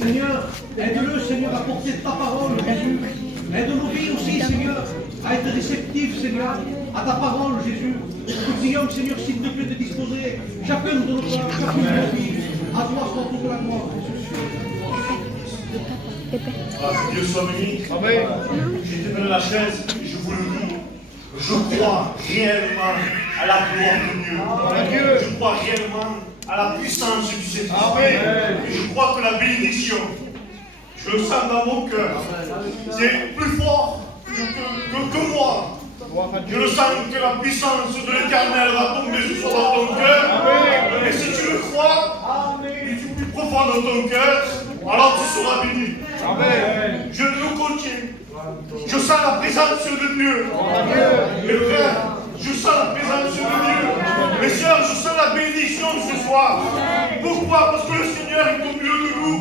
Seigneur, aide-le, Seigneur, à porter ta parole, Jésus. Aide-nous aussi, Seigneur, à être réceptifs, Seigneur, à ta parole, Jésus. Nous prions, Seigneur, s'il te plaît, de disposer chacun de nos cœurs, chacun de nos vies. À toi soit toute la gloire, Jésus. Que Dieu soit béni. J'étais dans la chaise, je vous le dis. Je crois réellement à la gloire de Dieu. Je crois réellement à la puissance du Saint-Esprit. Et je crois que la bénédiction, je le sens dans mon cœur, c'est plus fort que moi. Je le sens que la puissance de l'Éternel va tomber ce soir dans ton cœur. Et si tu le crois, et du plus profond dans ton cœur, alors tu seras béni. Je le contiens. Je sens la présence de Dieu. Mes frères, je sens la présence de Dieu. Mes soeurs, je sens la bénédiction ce soir. Pourquoi? Parce que le Seigneur est au milieu de nous.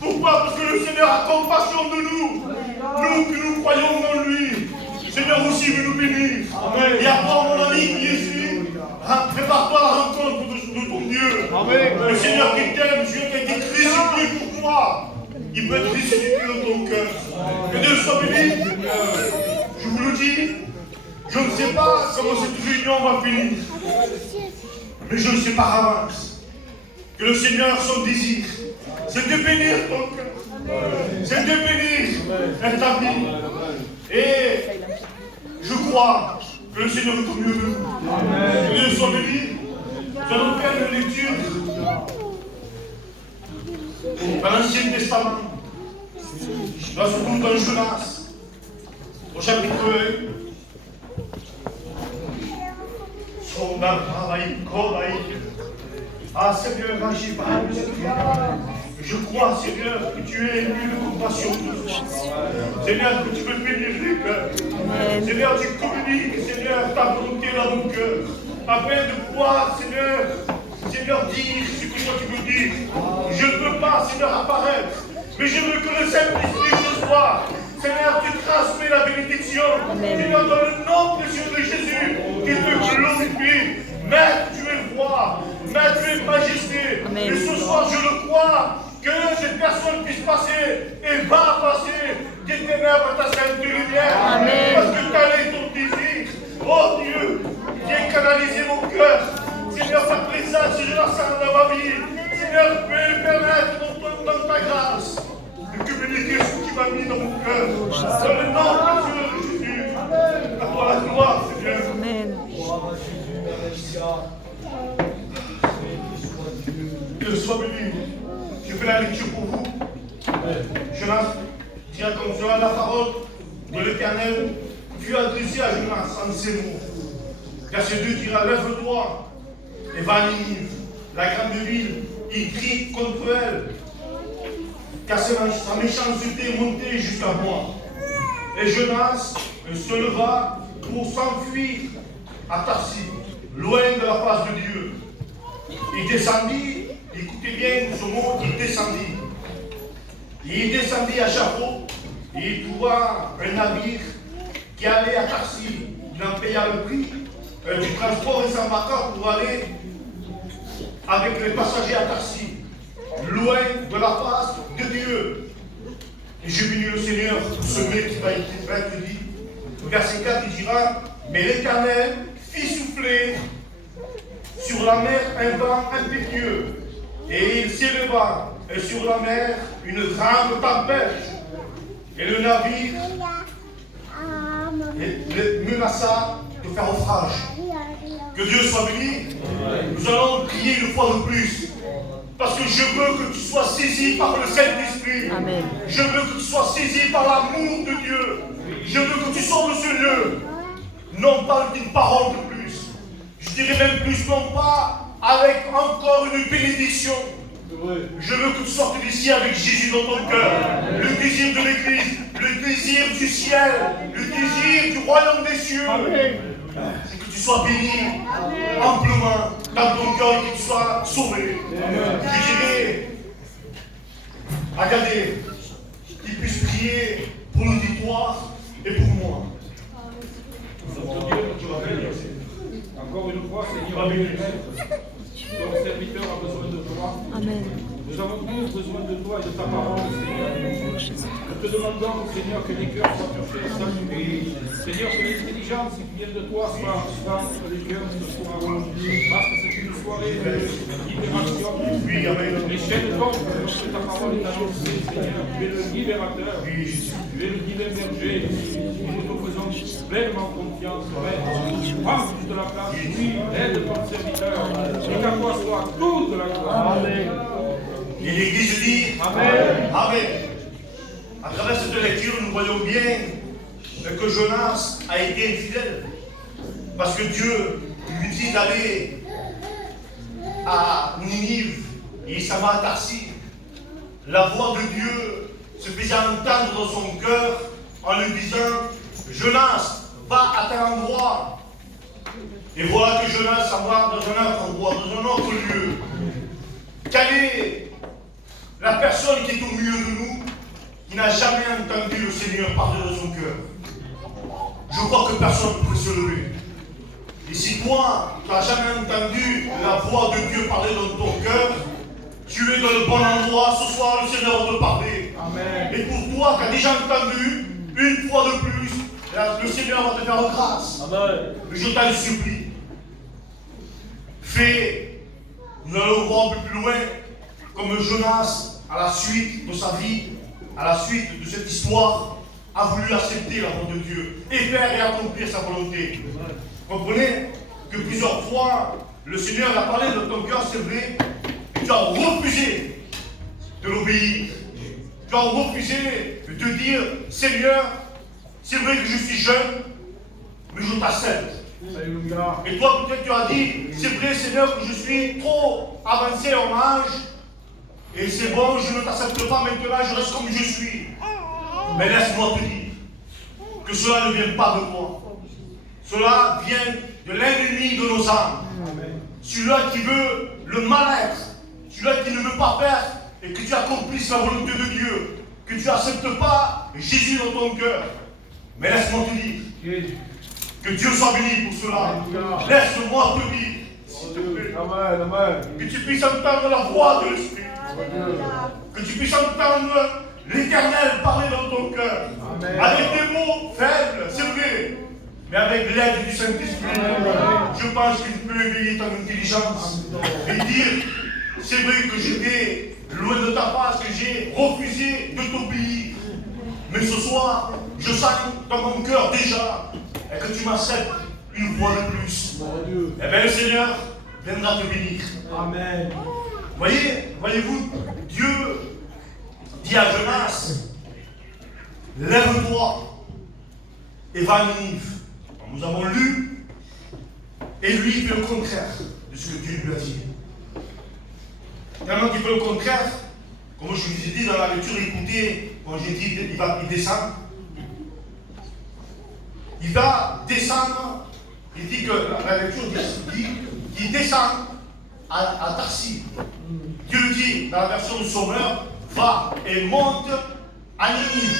Pourquoi? Parce que le Seigneur a compassion de nous. Nous que nous croyons en lui. Seigneur aussi veut nous bénir. Et après, mon ami qui est ici, prépare-toi à la rencontre de ton Dieu. Le Seigneur qui t'aime, Dieu qui a été crucifié pour toi. Il peut être ressuscité dans ton cœur. Que Dieu soit béni. Je vous le dis, je ne sais pas comment cette réunion va finir. Mais je ne sais pas à avance que le Seigneur, son désir, c'est de bénir ton cœur. C'est de bénir ta vie. Et je crois que le Seigneur est au milieu de nous. Que Dieu soit béni. Nous allons faire une lecture dans l'Ancien Testament, là surtout dans Jonas, au chapitre 1. Ah Seigneur, je crois, Seigneur, que tu es ému de compassion de toi. Seigneur, que tu veux bénir les cœurs. Seigneur, tu communiques, Seigneur, ta volonté dans mon cœur, afin de pouvoir, Seigneur, dire ce que toi tu veux dire. Je ne veux pas, Seigneur, apparaître, mais je veux que le Saint-Esprit ce soir, Seigneur, tu transmets la bénédiction. Seigneur, dans le nom précieux de Jésus, qu'il te glorifie. Maître, tu es roi. Maître, tu es majesté. Et ce soir, je le crois, que cette personne puisse passer et va passer des ténèbres à ta sainte lumière. Parce que tel est ton désir. Oh Dieu, viens canaliser mon cœur. Seigneur, ta présence, je la sens dans ma vie. Seigneur, peux permettre dans ta grâce de communiquer ce que tu m'as mis dans mon cœur. Dans le nom de Jésus. À toi la gloire, Seigneur. Amen. Que soit béni. Je fais la lecture pour vous. Jonas dira comme cela la parole de l'Éternel fut adressée à Jonas en ces mots. Verset 2 dira, lève-toi et va à Ninive, la grande ville, il crie contre elle, car sa méchanceté est montée jusqu'à moi. Et Jonas se leva pour s'enfuir à Tarsis, loin de la face de Dieu. Il descendit, écoutez bien ce mot, il descendit. Il descendit à Chapeau et il trouva un navire qui allait à Tarsis. Il en paya le prix du transport et s'embarqua pour aller avec les passagers à Tarsis, loin de la face de Dieu. Et je bénis le Seigneur pour ce mail qui va être dit. Verset 4, il dira, mais l'Éternel fit souffler sur la mer un vent impétueux, et il s'éleva sur la mer une grande tempête, et le navire menaça de faire naufrage. Que Dieu soit béni. Nous allons prier une fois de plus, parce que je veux que tu sois saisi par le Saint-Esprit. Je veux que tu sois saisi par l'amour de Dieu. Je veux que tu sors de ce lieu, non pas d'une parole de plus, je dirais même plus, non pas avec encore une bénédiction. Je veux que tu sortes d'ici avec Jésus dans ton cœur, le désir de l'Église, le désir du ciel, le désir du royaume des cieux. C'est que tu sois béni amplement dans ton cœur et que tu sois sauvé. Je dirais, regardez, qu'il puisse prier pour l'auditoire et pour moi. Encore une fois, Seigneur, ton serviteur a besoin de toi. Amen. Nous avons tous besoin de toi et de ta parole, Seigneur. Nous te demandons, Seigneur, que les cœurs soient touchés à ta lumière. Seigneur, que l'intelligence qui vient de toi soit dans les cœurs ce soir. Parce que c'est une soirée de libération. Les chaînes tombent lorsque ta parole est annoncée, Seigneur. Tu es le libérateur. Tu es le divin berger. Nous te faisons pleinement confiance, Père. Prends toute la place. Aide ton serviteur. Et qu'à toi soit toute la gloire. Amen. Et l'Église dit Amen. Amen. À travers cette lecture, nous voyons bien que Jonas a été infidèle. Parce que Dieu lui dit d'aller à Ninive et il s'en va à Tarsis. La voix de Dieu se faisait entendre dans son cœur en lui disant Jonas, va à tel endroit. Et voilà que Jonas s'en va dans un autre endroit, dans un autre lieu. Quelle est la personne qui est au milieu de nous, qui n'a jamais entendu le Seigneur parler de son cœur? Je crois que personne ne peut se lever. Et si toi, tu n'as jamais entendu la voix de Dieu parler dans ton cœur, tu es dans le bon endroit. Ce soir, le Seigneur va te parler. Amen. Et pour toi qui as déjà entendu, une fois de plus, le Seigneur va te faire grâce. Amen. Mais je t'en supplie, fais, nous allons voir un peu plus loin, comme Jonas, à la suite de sa vie, à la suite de cette histoire, a voulu accepter la volonté de Dieu et faire et accomplir sa volonté. Comprenez que plusieurs fois, le Seigneur a parlé de ton cœur, c'est vrai, et tu as refusé de l'obéir. Tu as refusé de te dire, Seigneur, c'est vrai que je suis jeune, mais je t'accepte. Et toi, peut-être tu as dit, c'est vrai, Seigneur, que je suis trop avancé en âge, et c'est bon, je ne t'accepte pas maintenant, je reste comme je suis. Mais laisse-moi te dire que cela ne vient pas de toi. Cela vient de l'ennemi de nos âmes. Celui-là qui veut le mal-être, celui-là qui ne veut pas faire et que tu accomplisses la volonté de Dieu, que tu n'acceptes pas Jésus dans ton cœur. Mais laisse-moi te dire que Dieu soit béni pour cela. Laisse-moi te dire, s'il te plaît, que tu puisses entendre la voix de l'Esprit, que tu puisses entendre l'Éternel parler dans ton cœur, avec des mots faibles, c'est vrai, mais avec l'aide du Saint-Esprit. Je pense qu'il peut éveiller ton intelligence et dire, c'est vrai que j'étais loin de ta face, que j'ai refusé de t'obéir. Mais ce soir, je sens dans mon cœur déjà et que tu m'acceptes une fois de plus. Eh bien, le Seigneur viendra te bénir. Amen. Voyez-vous, Dieu dit à Jonas, lève-toi et va à Ninive. Nous avons lu, et lui il fait le contraire de ce que Dieu lui a dit. Tellement qu'il fait le contraire, comme je vous ai dit dans la lecture, écoutez, quand j'ai dit il descend. Il va descendre, il dit que la lecture dit qu'il descend à Tarsis. Dieu le dit dans la version du Sauveur, va et monte à Ninive.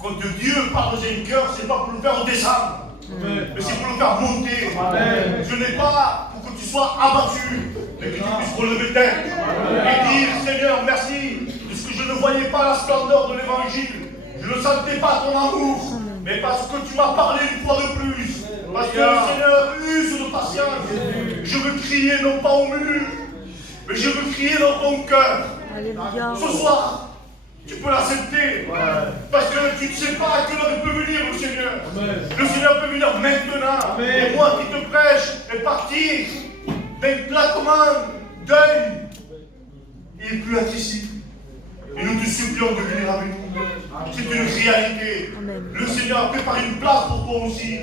Quand Dieu parle dans un cœur, ce n'est pas pour le faire descendre, mais c'est pour le faire monter. Amen. Ce n'est pas pour que tu sois abattu, mais que tu puisses relever tête et dire, Seigneur, merci, parce que je ne voyais pas la splendeur de l'évangile, je ne sentais pas ton amour, mais parce que tu m'as parlé une fois de plus, parce que le Seigneur use de patience. Je veux crier non pas au mur, mais je veux crier dans ton cœur. Ce soir, tu peux l'accepter. Parce que tu ne sais pas à quelle heure il peut venir, le Seigneur. Le Seigneur peut venir maintenant. Et moi qui te prêche et partir d'un claquement d'œil, il peut être ici. Et nous te supplions de venir avec nous. C'est une réalité. Le Seigneur a préparé une place pour toi aussi.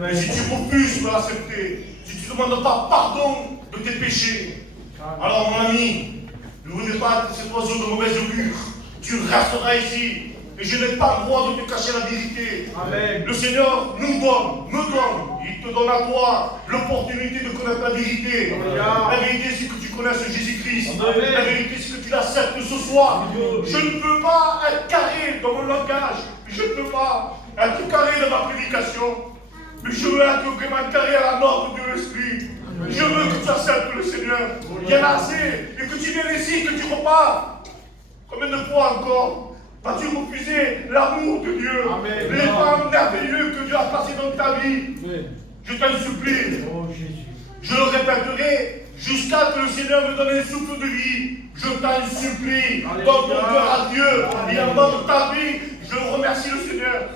Mais si tu refuses de l'accepter, si tu ne demandes pas pardon de tes péchés, alors mon ami, ne venez pas cet oiseau de mauvaise augure. Tu resteras ici. Et je n'ai pas le droit de te cacher la vérité. Amen. Le Seigneur me donne. Il te donne à toi l'opportunité de connaître la vérité. Amen. La vérité, c'est que tu connaisses Jésus-Christ. La vérité, c'est que tu l'acceptes ce soir. Amen. Je ne peux pas être carré dans mon langage. Je ne peux pas être carré dans ma prédication. Mais je veux être vraiment carré à la norme de l'Esprit. Je veux que tu acceptes le Seigneur. Il y en a assez. Et que tu viennes ici, que tu repars. Combien de fois encore as-tu refusé l'amour de Dieu? Amen. Les femmes merveilleuses que Dieu a placées dans ta vie. Je t'en supplie. Je le répéterai jusqu'à ce que le Seigneur me donne un souffle de vie. Je t'en supplie. Donne ton cœur à Dieu. Et avant de ta vie, je remercie le Seigneur.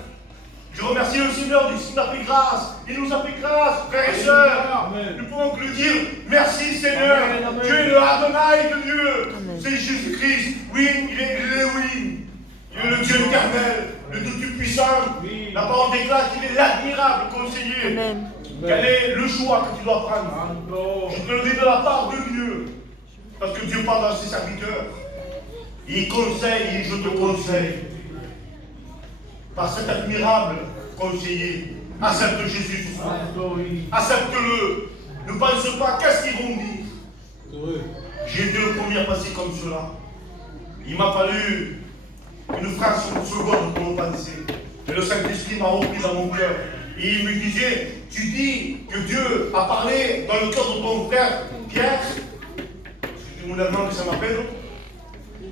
Je remercie le Seigneur du qu'il m'a fait grâce. Il nous a fait grâce, frères et sœurs. Nous pouvons que lui dire merci Seigneur. Dieu est le Adonai de Dieu. C'est Jésus-Christ. Oui, il est oui. Il est le Dieu éternel, le Dieu tout-puissant. La parole déclare qu'il est l'admirable conseiller. Quel est le choix que tu dois prendre? Je te le dis de la part de Dieu. Parce que Dieu parle à ses serviteurs. Il conseille et je te conseille. Par cet admirable conseiller, accepte Jésus ce soir. Accepte-le. Ne pense pas qu'est-ce qu'ils vont dire. J'ai été le premier à passer comme cela. Il m'a fallu une fraction de seconde pour le penser. Et le Saint-Esprit m'a repris dans mon cœur. Et il me disait, tu dis que Dieu a parlé dans le cœur de ton frère Pierre. C'est mon allemand que ça m'appelle.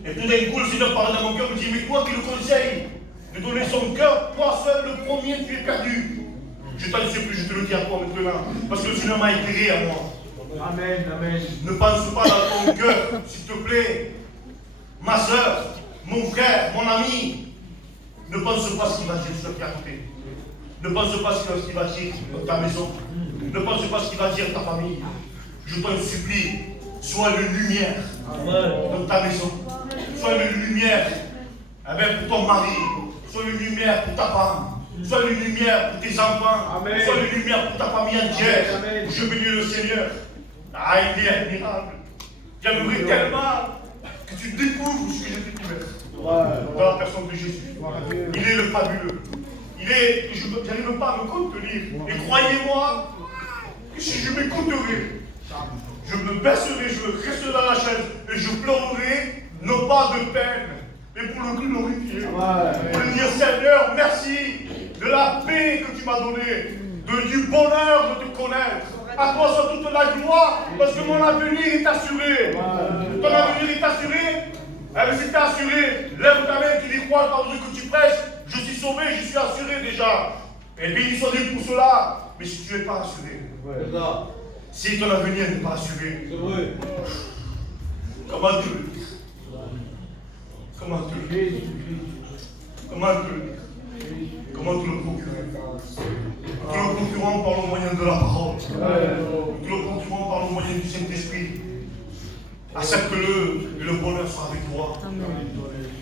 Et tout d'un coup, le Seigneur parlait dans mon cœur, il me dit, mais toi qui le conseilles de donner son cœur, toi seul, le premier, tu es perdu. Je t'en supplie, je te le dis à toi maintenant. Parce que le Seigneur m'a éclairé à moi. Amen, amen. Ne pense pas dans ton cœur, s'il te plaît. Ma soeur, mon frère, mon ami, ne pense pas ce qu'il va dire sur ta côté. Ne pense pas ce qu'il va dire dans ta maison. Ne pense pas ce qu'il va dire ta famille. Je t'en supplie, sois une lumière dans ta maison. Sois une lumière pour ton mari. Sois une lumière pour ta femme. Sois une lumière pour tes enfants. Amen. Sois une lumière pour ta famille entière. Amen. Je bénis le Seigneur. Ah, il est admirable. J'aimerais tellement que tu découvres ce que j'ai découvert dans la personne de Jésus. Il est le fabuleux. Je n'arrive pas à me contenir. Et croyez-moi que si je m'écouterai, je me baisserai, je resterai dans la chaise et je pleurerai, non pas de peine, mais pour le glorifier. Pour lui dire, Seigneur, merci de la paix que tu m'as donnée, du bonheur de te connaître. À toi soit toute la gloire, parce que mon avenir est assuré. Ton avenir est assuré. C'est assuré. Lève ta main, tu dis crois par Dieu que tu prêches. Je suis sauvé, je suis assuré déjà. Et béni soit Dieu pour cela. Mais si tu n'es pas assuré, si ton avenir n'est pas assuré, comment te le dire? Comment te le dire? Comment te le dire? Comment te le procurer? Nous te le procurons par le moyen de la parole. Nous te le procurons par le moyen du Saint-Esprit. Accepte-le et le bonheur sera avec toi.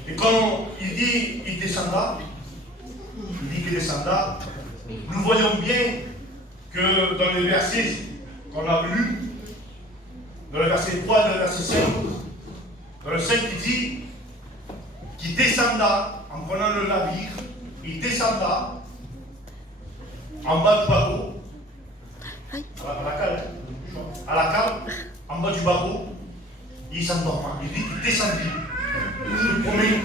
Et quand il dit qu'il descendra, nous voyons bien que dans les versets qu'on a lus, dans le verset 3 et le verset 5, dans le 5 il dit qu'il descendra en prenant le navire, il descendra en bas du bateau, à la cale, en bas du bateau, il s'endorma. Il dit qu'il descendit. Je te promets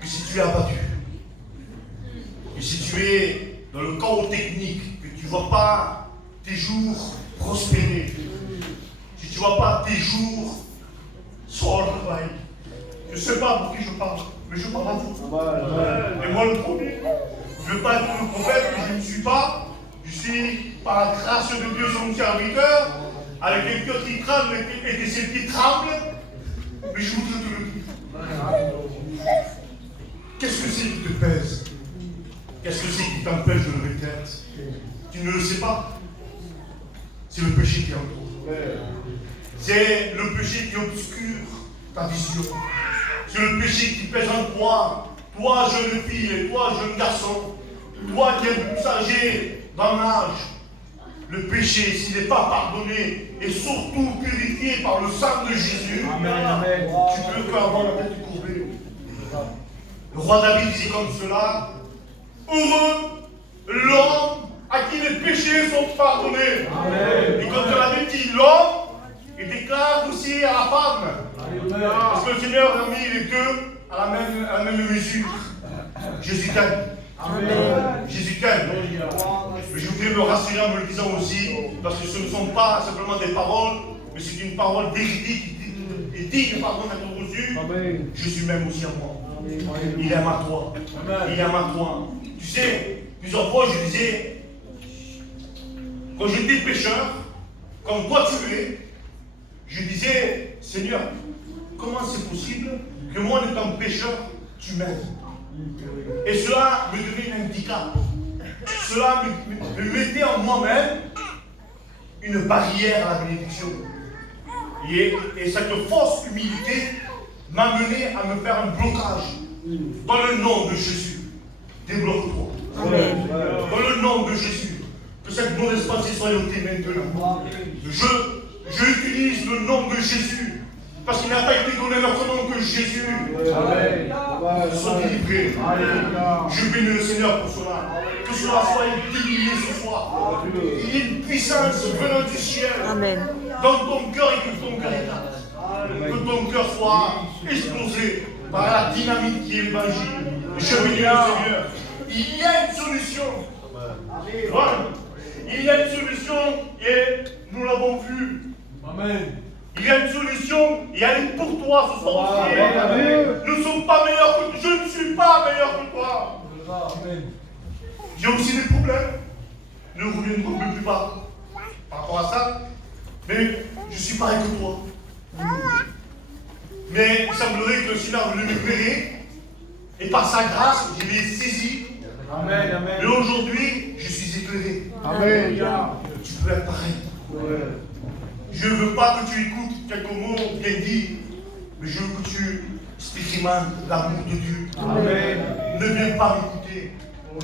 que si tu es abattu, que si tu es dans le chaos technique, que tu ne vois pas tes jours prospérer, si tu ne vois pas tes jours sur le travail, je ne sais pas pour qui je parle, mais je parle à vous. Et moi le premier, je ne veux pas être le prophète, mais je ne suis pas. Je suis, par la grâce de Dieu, son serviteur, avec un cœur qui tremble et des ciels qui tremblent, mais je voudrais te le dire. Qu'est-ce que c'est qui te pèse? Qu'est-ce que c'est qui t'empêche de lever tête? Tu ne le sais pas. C'est le péché qui entoure. C'est le péché qui obscure ta vision. C'est le péché qui pèse en toi. Toi, jeune fille, et toi, jeune garçon. Toi qui es plus âgé dans l'âge. Le péché, s'il n'est pas pardonné et surtout purifié par le sang de Jésus, Amen. tu peux qu'avoir la tête courbée. Le roi David disait comme cela: heureux l'homme à qui les péchés sont pardonnés. Amen. Et comme tu l'avais dit, l'homme, il déclare aussi à la femme. Parce que le Seigneur a mis les deux à la même mesure. Jésus t'aime. Jésus t'aime. Mais je voudrais me rassurer en me le disant aussi, parce que ce ne sont pas simplement des paroles, mais c'est une parole véridique et digne, pardon, d'être reçue. Jésus m'aime aussi à moi. Il aime à toi. Il aime à toi. Tu sais, plusieurs fois je disais, quand j'étais pécheur, comme toi tu es, je disais, Seigneur, comment c'est possible que moi, en étant pécheur, tu m'aimes? Et cela me donnait un handicap. Cela me mettait en moi-même une barrière à la bénédiction. Et cette fausse humilité m'a mené à me faire un blocage. Dans le nom de Jésus, débloque-toi. Dans le nom de Jésus, que cette mauvaise pensée soit ôtée maintenant. Je utilise le nom de Jésus, parce qu'il n'a pas été donné notre nom que Jésus. Sois délivré. Je bénis le Seigneur pour cela. Que cela soit délivré ce soir. Il y a une puissance venant du ciel dans ton cœur et que ton cœur éclate. Que ton cœur soit explosé par la dynamique qui est l'évangile. Je bénis le Seigneur. Il y a une solution. Voilà. Il y a une solution et nous l'avons vu. Amen. Il y a une solution et elle est pour toi ce soir aussi. Nous ne sommes pas meilleurs que toi. Je ne suis pas meilleur que toi. Amen. J'ai aussi des problèmes. Nous reviendrons plus bas par rapport à ça. Mais je suis pareil que toi. Mais il semblerait que le Seigneur me libérer. Et par sa grâce, je l'ai saisi. Amen. Amen. Et aujourd'hui, je suis éclairé. Amen. Tu peux être pareil. Je ne veux pas que tu écoutes quelques mots bien dits, mais je veux que tu expérimentes l'amour de Dieu. Amen. Ne viens pas m'écouter.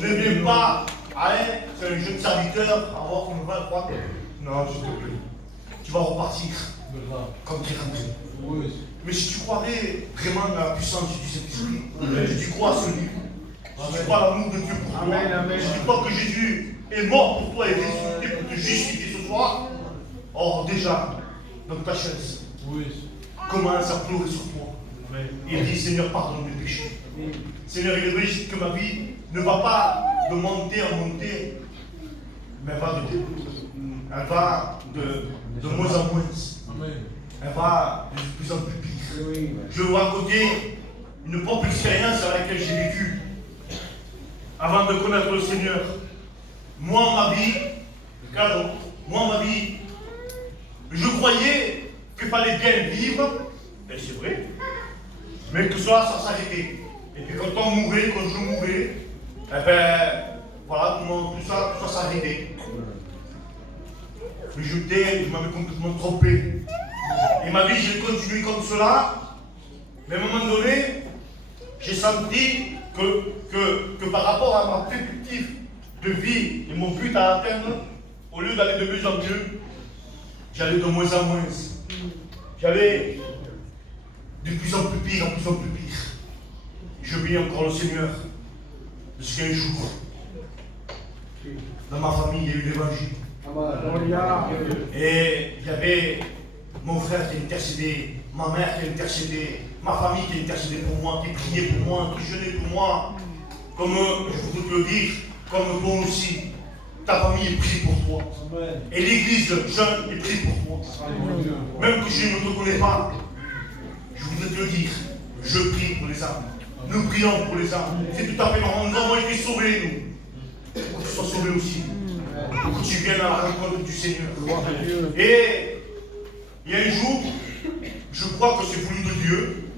Ne viens pas. Allez, c'est un jeune serviteur, à voir qu'on va croire. Non, s'il te plaît. Tu vas repartir comme tu es rentré. Mais si tu croirais vraiment à la puissance du Saint-Esprit, si tu crois à ce livre, si tu crois à l'amour de Dieu pour toi, si tu crois que Jésus est mort pour toi et ressuscité pour te justifier ce soir, or déjà, dans ta chaise, commence à pleurer sur toi. Et dis, Seigneur, pardonne mes péchés. Seigneur, il est vrai que ma vie ne va pas de monter en monter, mais elle va de moins en moins. Elle va de plus en plus pire. Je vais vous raconter une propre expérience à laquelle j'ai vécu avant de connaître le Seigneur. Moi, ma vie, je croyais qu'il fallait bien vivre, et c'est vrai, mais que cela, ça s'arrêtait. Et puis quand on mourait, quand je mourais, eh ben, voilà, tout ça s'arrêtait. Mais je m'avais complètement trompé. Et ma vie, j'ai continué comme cela, mais à un moment donné, j'ai senti que par rapport à ma perspective de vie et mon but à atteindre, au lieu d'aller de mieux en mieux, j'allais de moins en moins. J'allais de plus en plus pire, en plus en plus pire. Je bénis encore le Seigneur, parce qu'un jour, dans ma famille, il y a eu l'évangile. Et il y avait mon frère qui intercédait, ma mère qui intercédait, ma famille qui intercédait pour moi, qui priait pour moi, qui jeûnait pour moi. Comme je voudrais te le dire, comme toi aussi, ta famille est prie pour toi. Et l'église jeune est prie pour toi. Même que je ne te connais pas, je voudrais te le dire, je prie pour les âmes. Nous prions pour les âmes. C'est tout à fait normal. Nous avons été sauvés, nous. Pour que tu sois sauvé aussi. Pour que tu viennes à la rencontre du Seigneur. Et il y a un jour, je crois que c'est voulu de Dieu.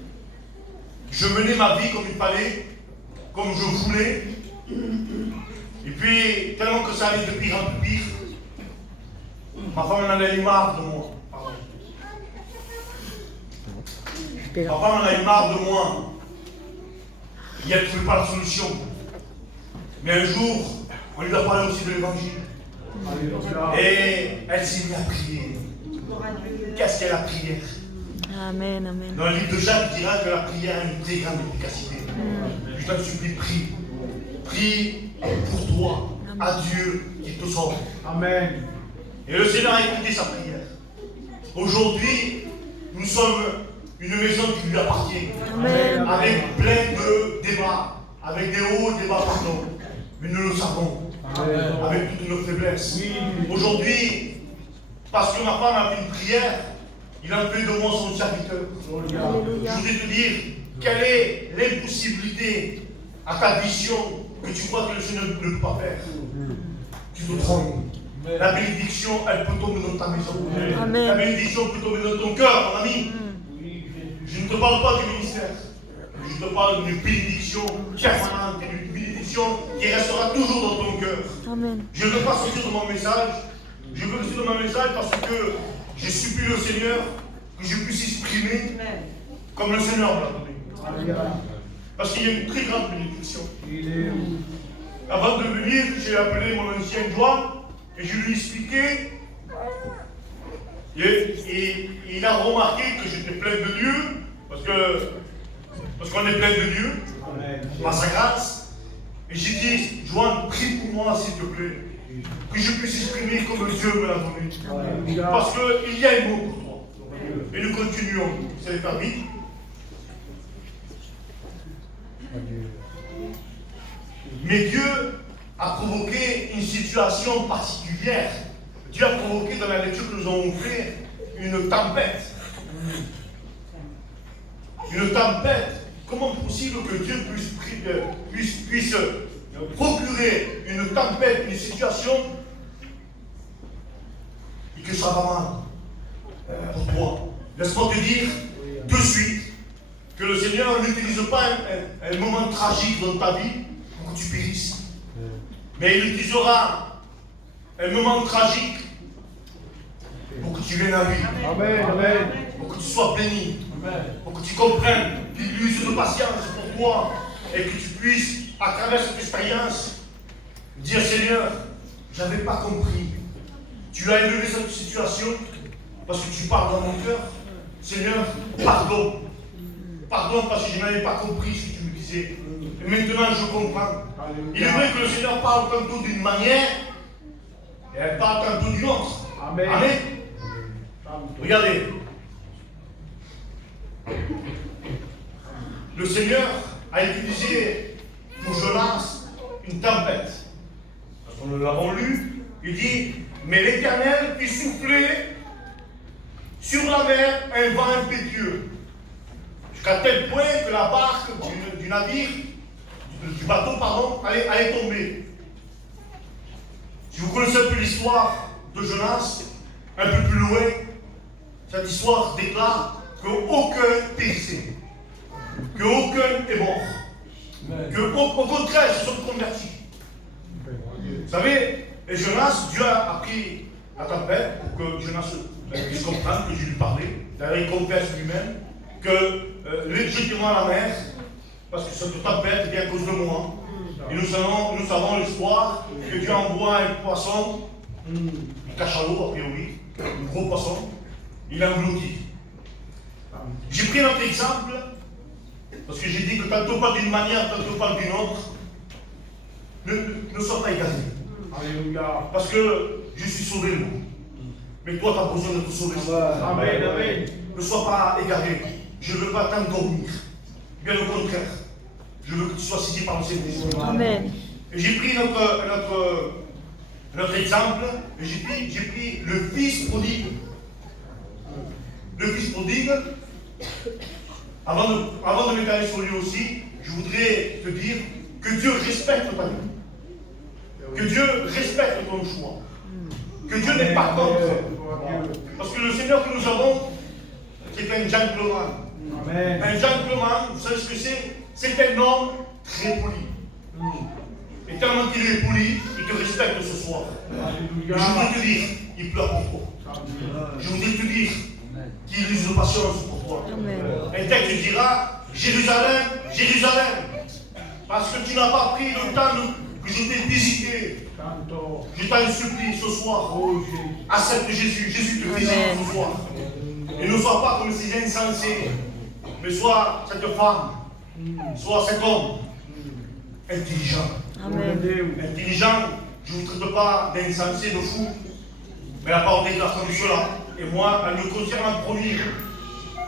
Je menais ma vie comme il fallait, comme je voulais. Et puis, tellement que ça allait de pire en plus pire, ma femme en avait marre de moi. Ma femme en avait marre de moi. Il ne trouvait pas la solution. Mais un jour, on lui a parlé aussi de l'évangile. Et elle s'est mise à prier. Qu'est-ce qu'est la prière? Amen, amen. Dans le livre de Jacques, il dira que la prière a une très grande efficacité. Je t'en supplie, prie. Prie pour toi, à Dieu qui te sauve. Amen. Et le Seigneur a écouté sa prière. Aujourd'hui, nous sommes une maison qui lui appartient. Amen. Avec plein de débats, avec des hauts débats, pardon. Mais nous le savons, avec toutes nos faiblesses. Aujourd'hui, parce que ma femme a fait une prière, il a fait de moi son serviteur. Je voudrais te dire, quelle est l'impossibilité à ta vision que tu crois que le Seigneur ne peut pas faire? Tu te trompes. La bénédiction, elle peut tomber dans ta maison. Amen. La bénédiction peut tomber dans ton cœur, mon ami. Je ne te parle pas du ministère. Je te parle d'une bénédiction permanente, d'une bénédiction qui restera toujours dans ton cœur. Amen. Je ne veux pas sortir de mon message. Je veux rester dans mon message parce que je supplie le Seigneur que je puisse exprimer comme le Seigneur me l'a donné. Parce qu'il y a une très grande bénédiction. Avant de venir, j'ai appelé mon ancien Joan et je lui ai expliqué. Et il a remarqué que j'étais plein de Dieu, parce qu'on est plein de Dieu, par sa grâce. Et j'ai dit, Joan, prie pour moi s'il te plaît, que je puisse exprimer comme Dieu me l'a donné. Parce qu'il y a un mot pour toi. Et nous continuons, c'est les familles. Mais Dieu a provoqué une situation particulière. Dieu a provoqué dans la lecture que nous avons fait une tempête. Une tempête. Comment est-ce possible que Dieu puisse procurer une tempête, une situation et que ça va mal pour toi? Laisse-moi te dire de suite que le Seigneur n'utilise pas un moment tragique dans ta vie pour que tu périsses. Mais il utilisera un moment tragique pour que tu viennes à lui. Amen. Pour que tu sois béni. Pour que tu comprennes qu'il use de patience pour toi et que tu puisses, à travers cette expérience, dire Seigneur, je n'avais pas compris. Tu as élevé cette situation parce que tu parles dans mon cœur. Seigneur, pardon. Pardon parce que je n'avais pas compris ce que tu me disais. Et maintenant je comprends. Il est vrai que le Seigneur parle tantôt d'une manière et elle parle tantôt d'une autre. Amen. Amen. Regardez. Le Seigneur a utilisé pour Jonas une tempête. Parce que nous l'avons lu, il dit, mais l'Éternel fit souffler sur la mer un vent impétueux. Jusqu'à tel point que la barque du navire, du bateau, pardon, allait tomber. Si vous connaissez un peu l'histoire de Jonas, un peu plus loin, cette histoire déclare qu'aucun périssait, qu'aucun est mort, qu'au contraire, ils se sont convertis. Vous savez, et Jonas, Dieu a pris la tempête pour que Jonas puisse comprendre que Dieu lui parlait. D'ailleurs, il confesse lui-même que légitimement la mer, parce que cette tempête était à cause de moi. Et nous savons l'histoire que Dieu envoie un poisson, un cachalot a priori, un gros poisson, il a englouti. J'ai pris notre exemple, parce que j'ai dit que tantôt pas d'une manière, tantôt pas d'une autre, ne sois pas égaré. Alléluia. Parce que je suis sauvé, moi. Mais toi, tu as besoin de te sauver. Amen. Amen. Ne sois pas égaré. Je ne veux pas t'endormir. Bien au contraire. Je veux que tu sois saisi par le Seigneur. Amen. Et j'ai pris notre exemple, et j'ai pris le fils prodigue. Le fils prodigue, avant de m'étaler sur lui aussi, je voudrais te dire que Dieu respecte ta vie. Que Dieu respecte ton choix. Que Dieu n'est pas contre. Parce que le Seigneur que nous avons, c'est un gentleman. Amen. Un gentleman, vous savez ce que c'est? C'est un homme très poli. Et tellement qu'il est poli, il te respecte ce soir. Je voudrais te dire, il pleure pour toi. Je voudrais te dire qu'il use de patience pour toi. Amen. Un texte dira, Jérusalem, Jérusalem, parce que tu n'as pas pris le temps que je t'ai visité. Je t'en supplie ce soir. Accepte Jésus. Jésus te visite ce soir. Et ne sois pas comme ces insensés, mais sois cette femme, sois cet homme intelligent. Amen. Intelligent, je ne vous traite pas d'insensé, de fou, mais la parole déclare comme cela. Et moi, elle me concerne en premier.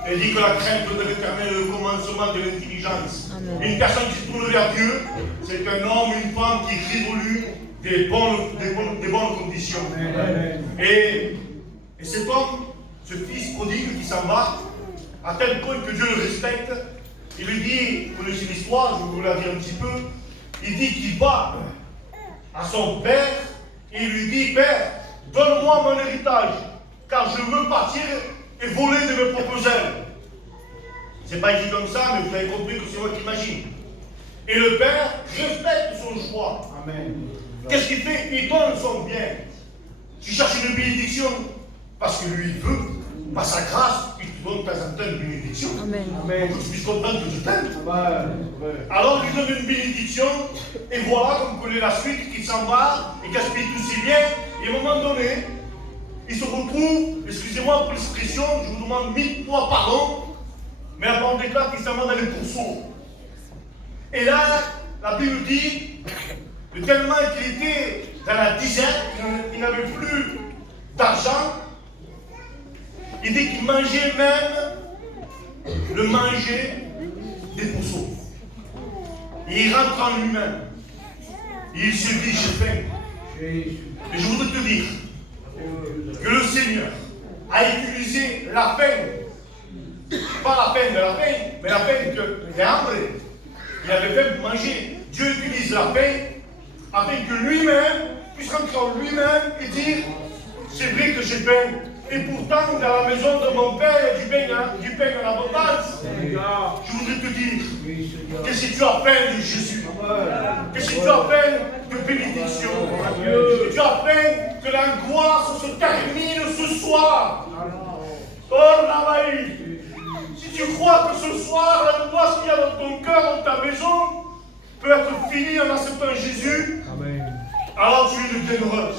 Elle dit que la crainte de l'Éternel est le commencement de l'intelligence. Amen. Une personne qui se tourne vers Dieu, c'est un homme, une femme qui révolue des bonnes conditions. Et cet homme, ce fils prodigue qui s'en va, à tel point que Dieu le respecte, il lui dit, vous connaissez l'histoire, je vais vous la dire un petit peu, il dit qu'il va à son père et il lui dit, Père, donne-moi mon héritage, car je veux partir et voler de mes propres ailes. C'est pas dit comme ça, mais vous avez compris que c'est moi qui imagine. Et le père respecte son choix. Qu'est-ce qu'il fait? Il donne son bien. Tu cherches une bénédiction parce que lui il veut, par sa grâce, il te donne de temps en temps une bénédiction. Amen. Pour que tu puisses comprendre que je t'aime. Alors il lui donne une bénédiction, et voilà, comme vous connaissez la suite, qu'il s'en va, et gaspille tous ses biens, et à un moment donné, il se retrouve, excusez-moi pour l'expression, je vous demande 1000 fois pardon, mais la parole déclare qu'il s'en va dans les pourceaux. Et là, la Bible dit que tellement qu'il était dans la disette, qu'il n'avait plus d'argent, il dit qu'il mangeait même le manger des pourceaux. Et il rentre en lui-même. Et il se dit, j'ai faim. Et je voudrais te dire que le Seigneur a utilisé la peine, pas la peine de la peine, mais la peine qu'il a hambré. Il avait faim pour manger. Dieu utilise la peine afin que lui-même puisse rentrer en lui-même et dire, c'est vrai que j'ai faim. Et pourtant, dans la maison de mon père, il y a du pain en abondance. Je voudrais te dire que si tu as faim de Jésus, que si tu as faim de bénédiction, que tu as faim que l'angoisse se termine ce soir. Oh, Namaï, si tu crois que ce soir, l'angoisse qu'il y a dans ton cœur, dans ta maison, peut être finie en acceptant Jésus, alors tu es bienheureux.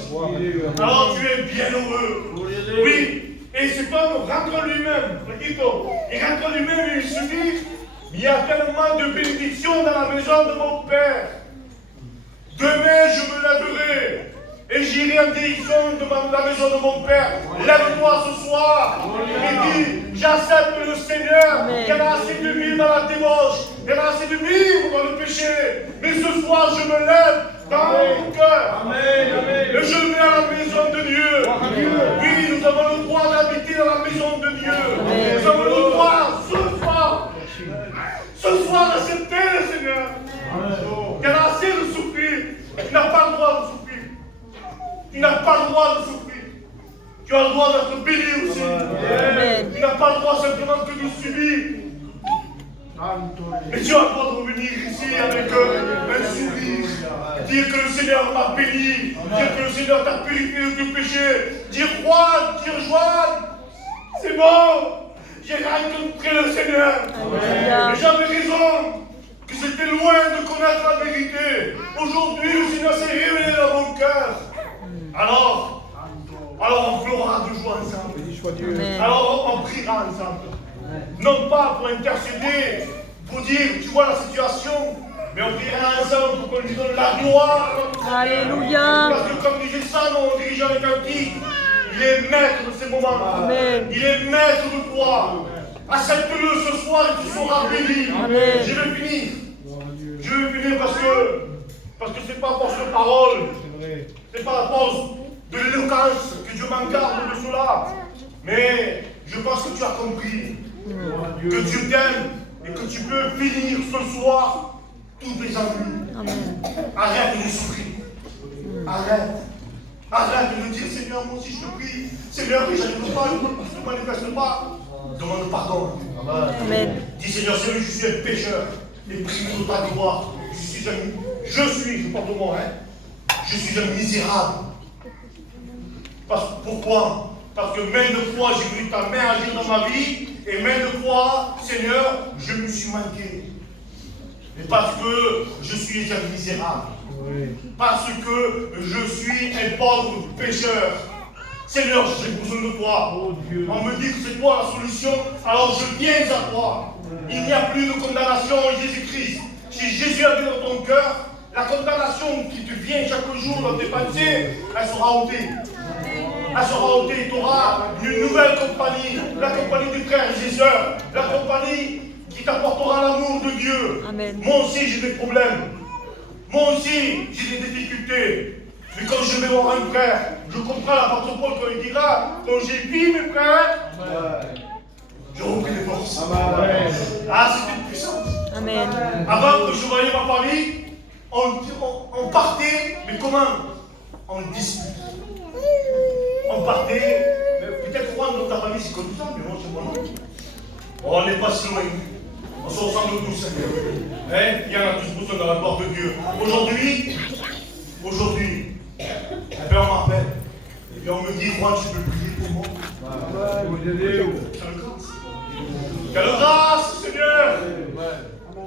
Alors tu es bienheureux. Oui, et cet homme rentre lui-même. Il rentre lui-même et il se dit, il y a tellement de bénédictions dans la maison de mon Père. Demain je me lèverai et j'irai en direction de la maison de mon Père. Lève-toi ce soir et dis, j'accepte le Seigneur. Il y en a assez de vivre dans la débauche. Il y en a assez de vivre dans le péché. Mais ce soir je me lève dans mon cœur. Et je vais à la maison de Dieu. Oui, nous avons le droit d'habiter dans la maison de Dieu. Nous avons le droit ce soir d'accepter le Seigneur. Il y en a assez de souffrir. Tu n'as pas le droit de souffrir. Tu n'as pas le droit de souffrir. Tu as le droit d'être béni aussi. Tu n'as pas le droit simplement que de subir. Et tu as le droit de revenir ici avec un sourire. Dire que le Seigneur m'a béni. Dire que le Seigneur t'a purifié du péché. Dire Joanne, c'est bon. J'ai rencontré le Seigneur. Et j'avais raison. Que c'était loin de connaître la vérité. Aujourd'hui, le Seigneur s'est révélé dans mon cœur. Alors on pleurera de joie ensemble. Alors on priera ensemble. Non pas pour intercéder, pour dire, tu vois la situation, mais on priera ensemble pour qu'on lui donne la gloire. Alléluia. Parce que comme disait ça, mon dirigeant les cantiques, il est maître de ces moments. Amen. Il est maître de toi. Accepte-le ce soir et tu seras béni. Je vais finir. Je vais finir parce que c'est pas force de parole. C'est pas la force de l'éloquence que Dieu m'en garde de cela. Mais je pense que tu as compris que Dieu t'aime et que tu peux finir ce soir tous tes ennuis. Arrête de souffrir. Arrête de me dire, Seigneur, moi aussi je te prie. Seigneur, que je n'arrive pas, je ne me manifeste pas. Demande pardon. Amen. Dis, Seigneur, je suis un pécheur. Et prie de ta gloire. Je porte mon rêve. Je suis un misérable. Pourquoi? Parce que maintes de fois, j'ai vu ta main agir dans ma vie, et maintes de fois, Seigneur, je me suis manqué. Et parce que je suis un misérable. Parce que je suis un pauvre pécheur. Seigneur, j'ai besoin de toi. On me dit que c'est toi la solution, alors je viens à toi. Il n'y a plus de condamnation en Jésus-Christ. Si Jésus a vu dans ton cœur, la condamnation qui te vient chaque jour dans tes pensées, elle sera ôtée. à ce raoté, tu auras une nouvelle compagnie, la compagnie des frères et des sœurs, la compagnie qui t'apportera l'amour de Dieu. Amen. Moi aussi, j'ai des problèmes. Moi aussi, j'ai des difficultés. Mais quand je vais voir un frère, je comprends l'apôtre Paul quand il dira, quand j'ai vu mes frères, j'ai repris les forces. Ah, c'est une puissance. Amen. Avant que je voyais ma famille, on partait, mais comment? En dispute. On partait, peut-être Juan dans ta famille c'est comme ça, mais moi c'est moi non. On n'est pas si loin. On se ressemble tous, Seigneur. Hein? Il y en a tous besoin dans la gloire de Dieu. Aujourd'hui, eh bien on m'appelle. Et puis on me dit, Juan, tu peux prier pour moi. Quelle grâce, Seigneur!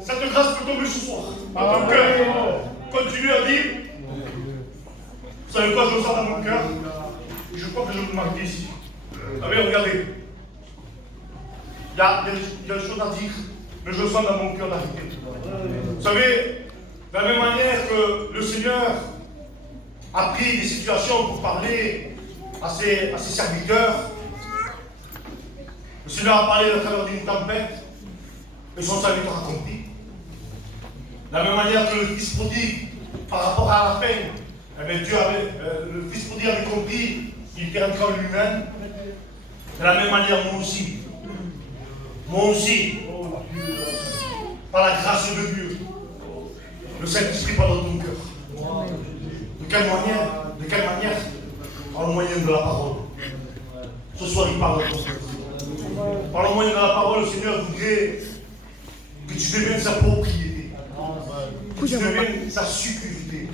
Cette grâce peut tomber ce soir. Dans ton cœur. Continue à dire. Vous savez quoi, je sens dans mon cœur? Je crois que je vais vous marquer ici. Vous savez, regardez. Il y a des choses à dire, mais je sens dans mon cœur d'arrêter. Vous savez, de la même manière que le Seigneur a pris des situations pour parler à ses serviteurs, le Seigneur a parlé à travers d'une tempête, et son serviteur a compris. De la même manière que le fils prodigue, par rapport à la peine, eh bien, le fils prodigue avait compris qu'il était rentré en lui-même. De la même manière, moi aussi, par la grâce de Dieu, le Saint-Esprit parle dans ton cœur. De quelle manière? Par le moyen de la parole. Ce soir, il parle dans ton cœur. Par le moyen de la parole, le Seigneur voudrait que tu deviennes sa propriété. Que tu deviennes sa sécurité.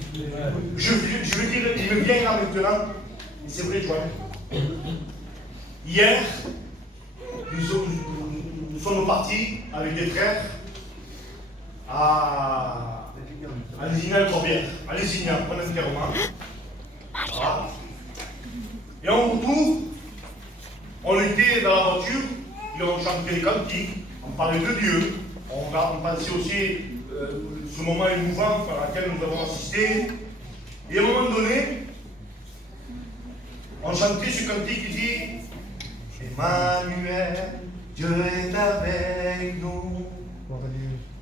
Je veux dire, il me vient là maintenant, et c'est vrai, Joël. Hier, nous sommes partis avec des frères à Lézignan-Corbière, à Lézignan, pendant un enterrement. Voilà. Et en retour, on était dans la voiture, et on chantait des cantiques, on parlait de Dieu, on passait aussi ce moment émouvant par lequel nous avons assisté. Et à un moment donné, on chantait ce cantique qui dit Emmanuel, Dieu est avec nous.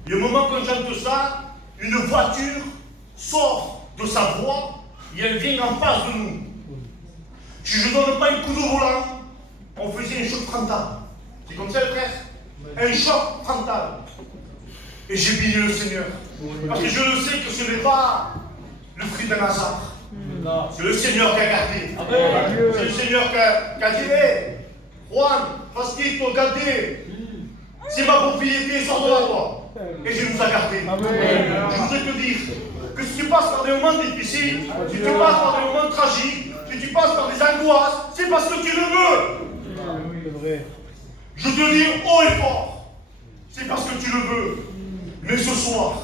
Et au moment qu'on chante ça, une voiture sort de sa voie et elle vient en face de nous. Si je ne donne pas un coup de volant, on faisait un choc frontal. C'est comme ça, le frère? Un choc frontal. Et j'ai béni le Seigneur. Parce que je le sais que ce n'est pas le fruit d'un hasard. C'est le Seigneur qui a gardé. C'est le Seigneur qui a dit hey, Juan, Fastito, gardez. C'est ma propriété, sors de là, toi. Et je nous a gardés. Je voudrais te dire que si tu passes par des moments difficiles, si tu passes par des moments tragiques, si tu passes par des angoisses, c'est parce que tu le veux. Je te dis haut et fort, c'est parce que tu le veux. Mais ce soir,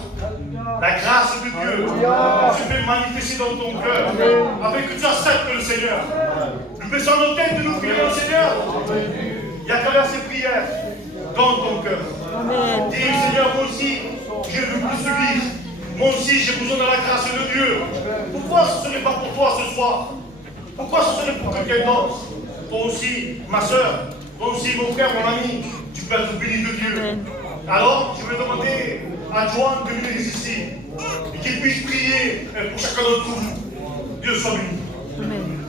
la grâce de Dieu se fait manifester dans ton cœur, afin que tu acceptes le Seigneur. Nous baissons nos têtes et nous prions au Seigneur. Il y a travers ces prières dans ton cœur. Dis Seigneur, moi aussi, je ne veux plus subir. Moi aussi, j'ai besoin de la grâce de Dieu. Pourquoi ce ne serait pas pour toi ce soir? Pourquoi ce serait pour quelqu'un d'autre? Toi aussi, ma soeur, toi aussi, mon frère, mon ami, tu peux être béni de Dieu. Alors, je vais demander à Joanne de venir ici et qu'il puisse prier pour chacun d'entre vous. Dieu soit béni. Amen.